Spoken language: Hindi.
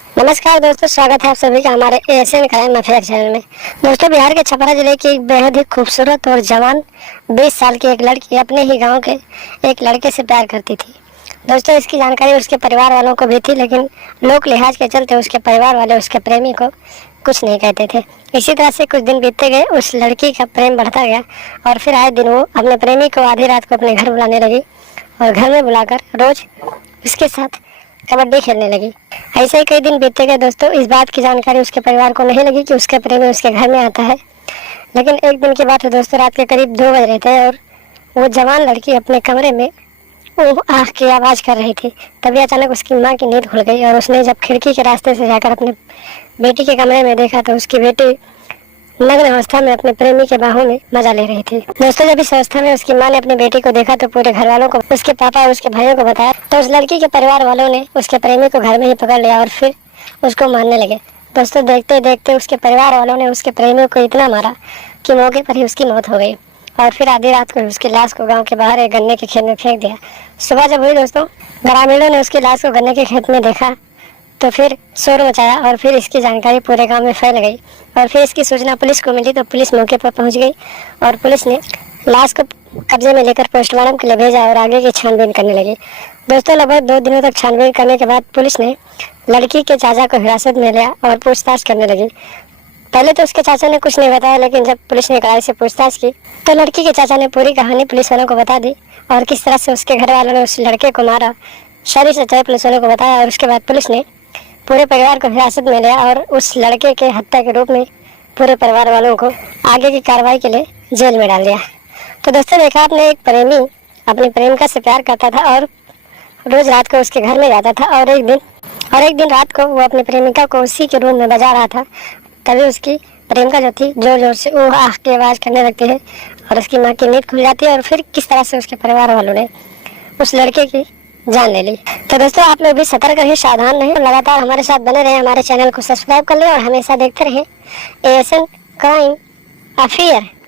नमस्कार दोस्तों, स्वागत है आप सभी का हमारे एशियन क्राइम अफेयर चैनल में। दोस्तों, बिहार के छपरा जिले की एक बेहद ही खूबसूरत और जवान 20 साल की एक लड़की अपने ही गांव के एक लड़के से प्यार करती थी। दोस्तों, इसकी जानकारी उसके परिवार वालों को भी थी, लेकिन लोक लिहाज के चलते उसके परिवार वाले उसके प्रेमी को कुछ नहीं कहते थे। इसी तरह से कुछ दिन बीतते गए, उस लड़की का प्रेम बढ़ता गया और फिर आए दिन वो अपने प्रेमी को आधी रात को अपने घर बुलाने लगी और घर में बुलाकर रोज उसके साथ कबड्डी खेलने लगी। ऐसे ही कई दिन बीतते गए दोस्तों। इस बात की जानकारी उसके परिवार को नहीं लगी कि उसके प्रेमी उसके घर में आता है। लेकिन एक दिन की बात है दोस्तों, रात के करीब 2 बज रहे थे और वो जवान लड़की अपने कमरे में आह की आवाज़ कर रही थी। तभी अचानक उसकी माँ की नींद खुल गई और उसने जब खिड़की के रास्ते से जाकर अपने बेटी के कमरे में देखा तो उसकी बेटी नग्न अवस्था में अपने प्रेमी के बाहों में मजा ले रही थी। दोस्तों, जब इस अवस्था में उसकी माँ ने अपने बेटी को देखा तो पूरे घर वालों को, उसके पापा और उसके भाइयों को बताया तो उस लड़की के परिवार वालों ने उसके प्रेमी को घर में ही पकड़ लिया और फिर उसको मारने लगे। दोस्तों, देखते देखते उसके परिवार वालों ने उसके प्रेमी को इतना मारा कि मौके पर ही उसकी मौत हो गई और फिर आधी रात को उसकी लाश को गाँव के बाहर एक गन्ने के खेत में फेंक दिया। सुबह जब हुई दोस्तों, ग्रामीणों ने उसकी लाश को गन्ने के खेत में देखा तो फिर शोर मचाया और फिर इसकी जानकारी पूरे गांव में फैल गई और फिर इसकी सूचना पुलिस को मिली तो पुलिस मौके पर पहुंच गई और पुलिस ने लाश को कब्जे में लेकर पोस्टमार्टम के लिए भेजा और आगे की छानबीन करने लगी। दोस्तों, लगभग 2 दिनों तक छानबीन करने के बाद पुलिस ने लड़की के चाचा को हिरासत में लिया और पूछताछ करने लगी। पहले तो उसके चाचा ने कुछ नहीं बताया, लेकिन जब पुलिस ने कड़ाई से पूछताछ की तो लड़की के चाचा ने पूरी कहानी पुलिस वालों को बता दी और किस तरह से उसके घर वालों ने उस लड़के को मारा। सारी सच्चाई पुलिस वालों को बताया और उसके बाद पुलिस ने पूरे परिवार को हिरासत में लिया और उस लड़के के हत्या के रूप में पूरे परिवार वालों को आगे की कार्रवाई के लिए जेल में डाल दिया। तो दोस्तों, देखा आपने, एक प्रेमी अपनी प्रेमिका से प्यार करता था और रोज रात को उसके घर में जाता था और एक दिन रात को वो अपनी प्रेमिका को उसी के रूम में बजा रहा था। तभी उसकी प्रेमिका जो थी जोर जोर से ओह आह की आवाज़ करने लगती है और उसकी माँ की नींद खुल जाती है और फिर किस तरह से उसके परिवार वालों ने उस लड़के की जान ले ली। तो दोस्तों, आप लोग भी सतर्क रहिए, सावधान रहें, लगातार हमारे साथ बने रहें, हमारे चैनल को सब्सक्राइब कर लें और हमेशा देखते रहें एशियन क्राइम अफेयर।